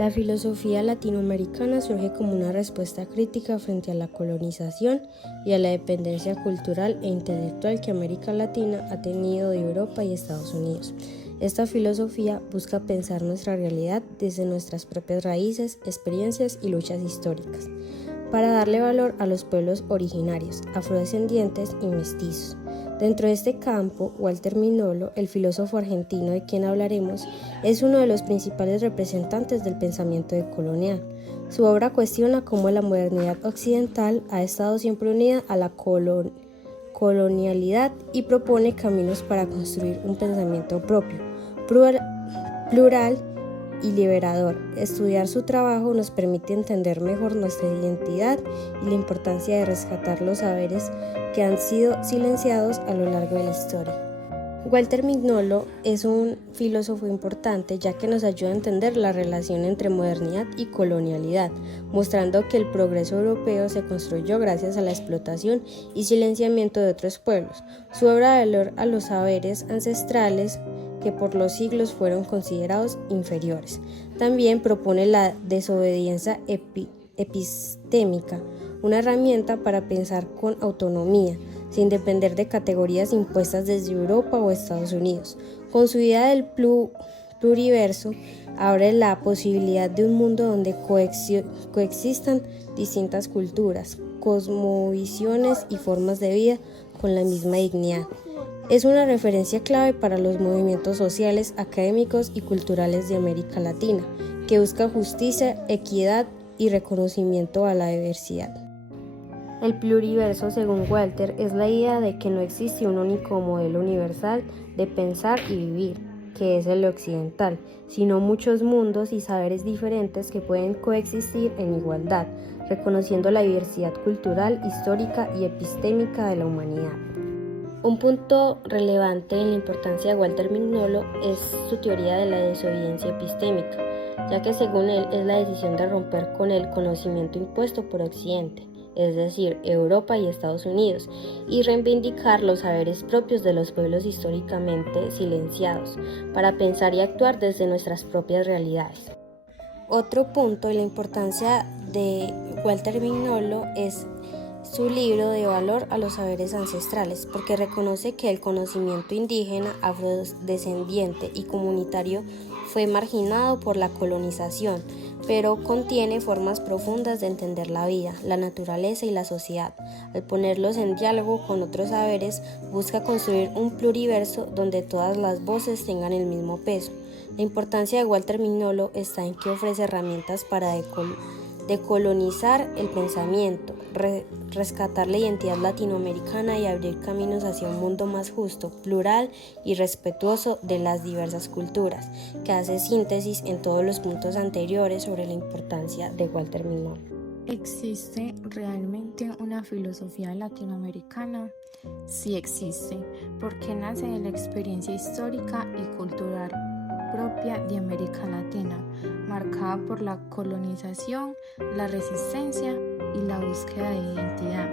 La filosofía latinoamericana surge como una respuesta crítica frente a la colonización y a la dependencia cultural e intelectual que América Latina ha tenido de Europa y Estados Unidos. Esta filosofía busca pensar nuestra realidad desde nuestras propias raíces, experiencias y luchas históricas, para darle valor a los pueblos originarios, afrodescendientes y mestizos. Dentro de este campo, Walter Mignolo, el filósofo argentino de quien hablaremos, es uno de los principales representantes del pensamiento decolonial. Su obra cuestiona cómo la modernidad occidental ha estado siempre unida a la colonialidad y propone caminos para construir un pensamiento propio, plural y liberador. Estudiar su trabajo nos permite entender mejor nuestra identidad y la importancia de rescatar los saberes que han sido silenciados a lo largo de la historia. Walter Mignolo es un filósofo importante ya que nos ayuda a entender la relación entre modernidad y colonialidad, mostrando que el progreso europeo se construyó gracias a la explotación y silenciamiento de otros pueblos. Su obra da valor a los saberes ancestrales que por los siglos fueron considerados inferiores. También propone la desobediencia epistémica, una herramienta para pensar con autonomía, sin depender de categorías impuestas desde Europa o Estados Unidos. Con su idea del pluriverso, abre la posibilidad de un mundo donde coexistan distintas culturas, cosmovisiones y formas de vida con la misma dignidad. Es una referencia clave para los movimientos sociales, académicos y culturales de América Latina, que busca justicia, equidad y reconocimiento a la diversidad. El pluriverso, según Walter, es la idea de que no existe un único modelo universal de pensar y vivir, que es el occidental, sino muchos mundos y saberes diferentes que pueden coexistir en igualdad, reconociendo la diversidad cultural, histórica y epistémica de la humanidad. Un punto relevante en la importancia de Walter Mignolo es su teoría de la desobediencia epistémica, ya que según él es la decisión de romper con el conocimiento impuesto por Occidente, es decir, Europa y Estados Unidos, y reivindicar los saberes propios de los pueblos históricamente silenciados, para pensar y actuar desde nuestras propias realidades. Otro punto de la importancia de Walter Mignolo es su libro de valor a los saberes ancestrales, porque reconoce que el conocimiento indígena, afrodescendiente y comunitario fue marginado por la colonización, pero contiene formas profundas de entender la vida, la naturaleza y la sociedad. Al ponerlos en diálogo con otros saberes, busca construir un pluriverso donde todas las voces tengan el mismo peso. La importancia de Walter Mignolo está en que ofrece herramientas para decolonizar el pensamiento, rescatar la identidad latinoamericana y abrir caminos hacia un mundo más justo, plural y respetuoso de las diversas culturas, que hace síntesis en todos los puntos anteriores sobre la importancia de Walter Mignolo. ¿Existe realmente una filosofía latinoamericana? Sí existe, porque nace de la experiencia histórica y cultural propia de América Latina, marcada por la colonización, la resistencia y la búsqueda de identidad.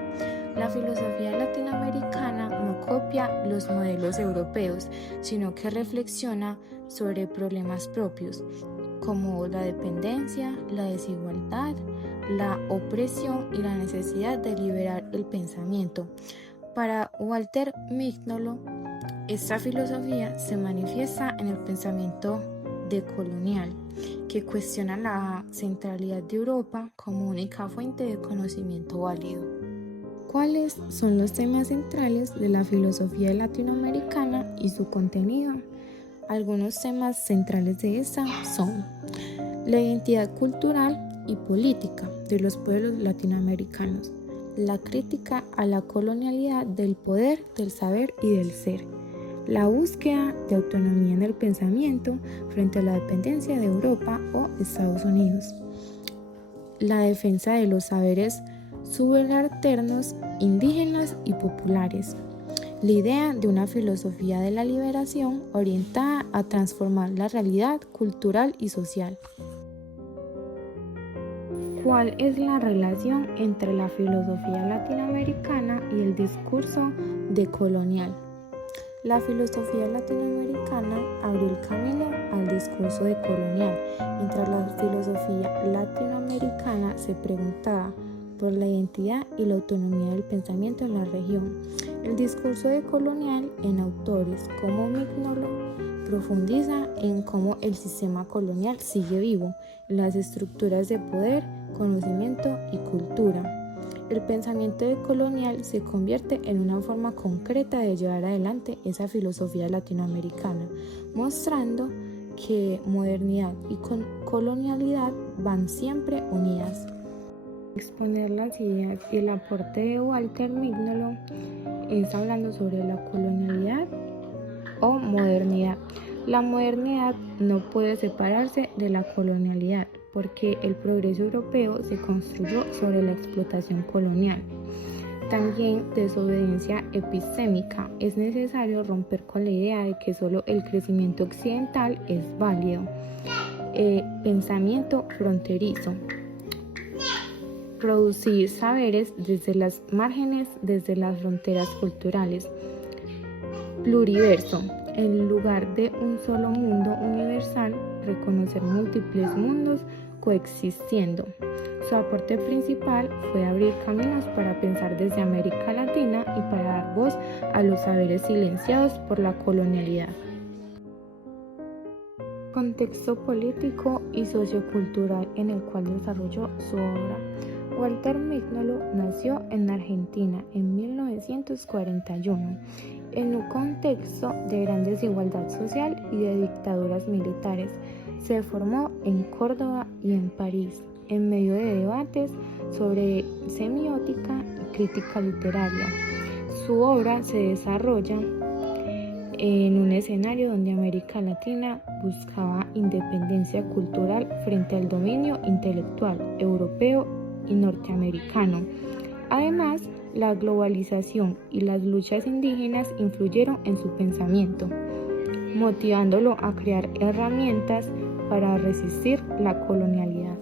La filosofía latinoamericana no copia los modelos europeos, sino que reflexiona sobre problemas propios, como la dependencia, la desigualdad, la opresión y la necesidad de liberar el pensamiento. Para Walter Mignolo, esta filosofía se manifiesta en el pensamiento decolonial, que cuestiona la centralidad de Europa como única fuente de conocimiento válido. ¿Cuáles son los temas centrales de la filosofía latinoamericana y su contenido? Algunos temas centrales de esta son la identidad cultural y política de los pueblos latinoamericanos, la crítica a la colonialidad del poder, del saber y del ser, la búsqueda de autonomía en el pensamiento frente a la dependencia de Europa o Estados Unidos, la defensa de los saberes subalternos, indígenas y populares, la idea de una filosofía de la liberación orientada a transformar la realidad cultural y social. ¿Cuál es la relación entre la filosofía latinoamericana y el discurso decolonial? La filosofía latinoamericana abrió el camino al discurso decolonial, mientras la filosofía latinoamericana se preguntaba por la identidad y la autonomía del pensamiento en la región. El discurso decolonial, en autores como Mignolo, profundiza en cómo el sistema colonial sigue vivo en las estructuras de poder, conocimiento y cultura. El pensamiento decolonial se convierte en una forma concreta de llevar adelante esa filosofía latinoamericana, mostrando que modernidad y colonialidad van siempre unidas. Exponer las ideas y el aporte de Walter Mignolo es hablando sobre la colonialidad o modernidad. La modernidad no puede separarse de la colonialidad porque el progreso europeo se construyó sobre la explotación colonial. También desobediencia epistémica. Es necesario romper con la idea de que solo el crecimiento occidental es válido. Pensamiento fronterizo. Producir saberes desde las márgenes, desde las fronteras culturales. Pluriverso. En lugar de un solo mundo universal, reconocer múltiples mundos coexistiendo. Su aporte principal fue abrir caminos para pensar desde América Latina y para dar voz a los saberes silenciados por la colonialidad. Contexto político y sociocultural en el cual desarrolló su obra. Walter Mignolo nació en Argentina en 1941, en un contexto de gran desigualdad social y de dictaduras militares. Se formó en Córdoba y en París, en medio de debates sobre semiótica y crítica literaria. Su obra se desarrolla en un escenario donde América Latina buscaba independencia cultural frente al dominio intelectual europeo y norteamericano. Además, la globalización y las luchas indígenas influyeron en su pensamiento, motivándolo a crear herramientas para resistir la colonialidad.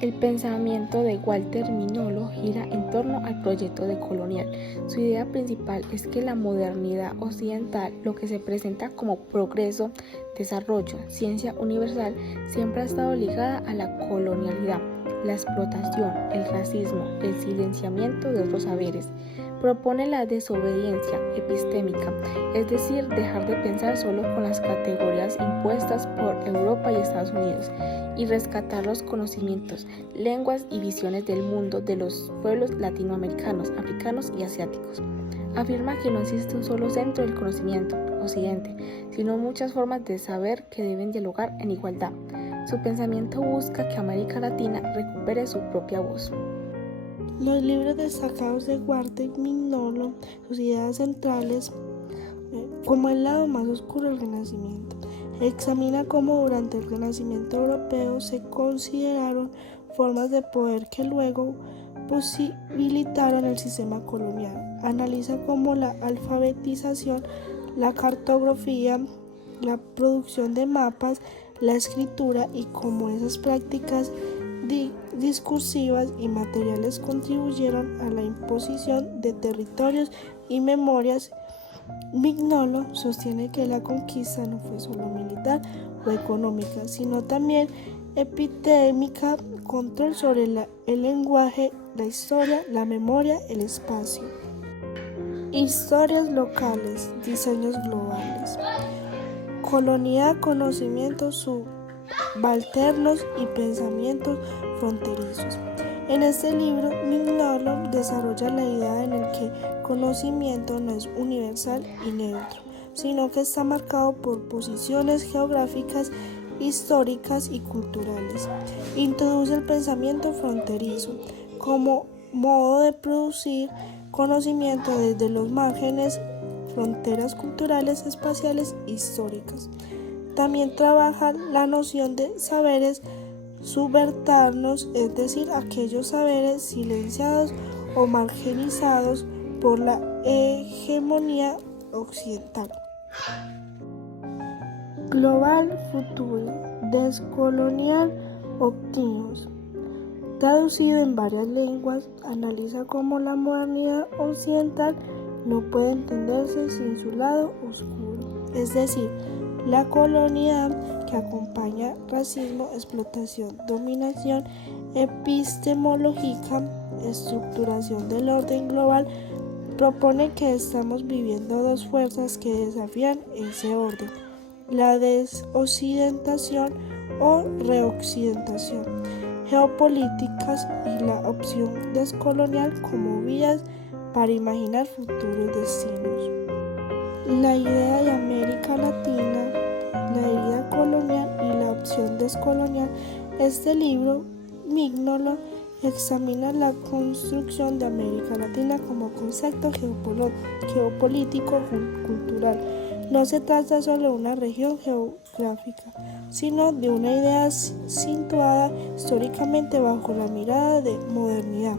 El pensamiento de Walter Mignolo gira en torno al proyecto decolonial. Su idea principal es que la modernidad occidental, lo que se presenta como progreso, desarrollo, ciencia universal, siempre ha estado ligada a la colonialidad, la explotación, el racismo, el silenciamiento de otros saberes. Propone la desobediencia epistémica, es decir, dejar de pensar solo con las categorías impuestas por Europa y Estados Unidos y rescatar los conocimientos, lenguas y visiones del mundo de los pueblos latinoamericanos, africanos y asiáticos. Afirma que no existe un solo centro del conocimiento, Occidente, sino muchas formas de saber que deben dialogar en igualdad. Su pensamiento busca que América Latina recupere su propia voz. Los libros destacados de Walter Mignolo, sus ideas centrales, como el lado más oscuro del Renacimiento, examina cómo durante el Renacimiento europeo se consideraron formas de poder que luego posibilitaron el sistema colonial. Analiza cómo la alfabetización, la cartografía, la producción de mapas, la escritura y cómo esas prácticas discursivas y materiales contribuyeron a la imposición de territorios y memorias. Mignolo sostiene que la conquista no fue solo militar o económica, sino también epistémica, control sobre el lenguaje, la historia, la memoria, el espacio. Historias locales, diseños globales. Colonial, conocimientos subalternos y pensamientos fronterizos. En este libro, Mignolo desarrolla la idea en el que conocimiento no es universal y neutro, sino que está marcado por posiciones geográficas, históricas y culturales. Introduce el pensamiento fronterizo como modo de producir conocimiento desde los márgenes, fronteras culturales, espaciales, históricas. También trabaja la noción de saberes subalternos, es decir, aquellos saberes silenciados o marginizados por la hegemonía occidental. Global Futuro, Descolonial Optimus. Traducido en varias lenguas, analiza cómo la modernidad occidental no puede entenderse sin su lado oscuro, es decir, la colonialidad que acompaña racismo, explotación, dominación epistemológica, estructuración del orden global, propone que estamos viviendo dos fuerzas que desafían ese orden, la desoccidentación o reoccidentación, geopolíticas y la opción descolonial como vías para imaginar futuros destinos. La idea de América Latina, la herida colonial y la opción descolonial. Este libro, Mignolo, examina la construcción de América Latina como concepto geopolítico cultural. No se trata solo de una región geográfica, sino de una idea situada históricamente bajo la mirada de modernidad.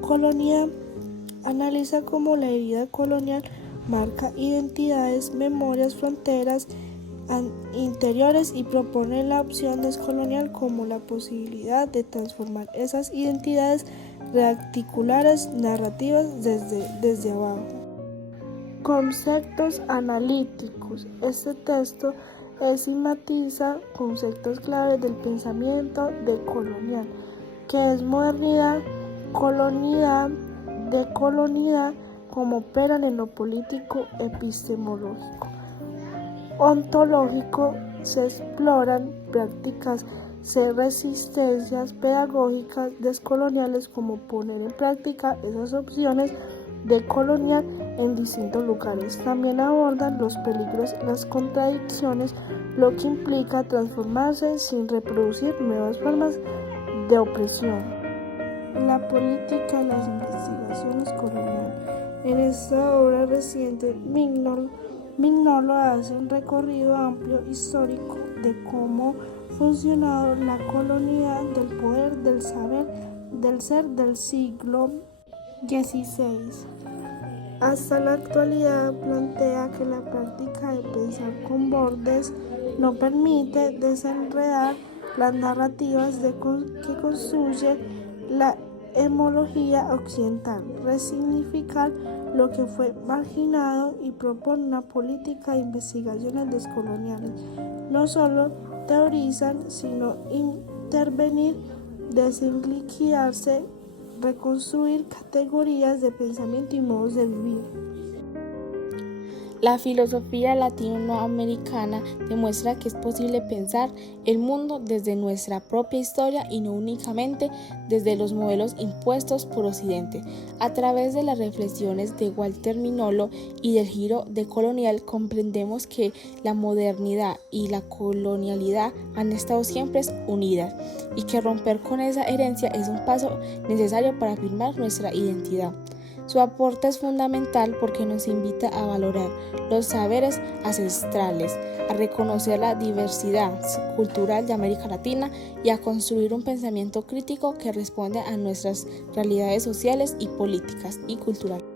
Colonial analiza cómo la herida colonial marca identidades, memorias, fronteras interiores y propone la opción descolonial como la posibilidad de transformar esas identidades rearticulares narrativas desde abajo. Conceptos analíticos. Este texto esquematiza conceptos claves del pensamiento decolonial, que es modernidad, colonialidad, decolonialidad, como operan en lo político epistemológico. Ontológico, se exploran prácticas resistencias pedagógicas descoloniales como poner en práctica esas opciones de colonial en distintos lugares. También abordan los peligros, las contradicciones, lo que implica transformarse sin reproducir nuevas formas de opresión. La política y las investigaciones coloniales. En esta obra reciente, Mignolo hace un recorrido amplio histórico de cómo ha funcionado la colonialidad del poder, del saber, del ser del siglo XVI. Hasta la actualidad plantea que la práctica de pensar con bordes no permite desenredar las narrativas que construye la hemología occidental, resignificar lo que fue marginado y propone una política de investigaciones descoloniales. No solo teorizan, sino intervenir, desliquidarse, reconstruir categorías de pensamiento y modos de vivir. La filosofía latinoamericana demuestra que es posible pensar el mundo desde nuestra propia historia y no únicamente desde los modelos impuestos por Occidente. A través de las reflexiones de Walter Mignolo y del giro decolonial comprendemos que la modernidad y la colonialidad han estado siempre unidas y que romper con esa herencia es un paso necesario para afirmar nuestra identidad. Su aporte es fundamental porque nos invita a valorar los saberes ancestrales, a reconocer la diversidad cultural de América Latina y a construir un pensamiento crítico que responde a nuestras realidades sociales y políticas y culturales.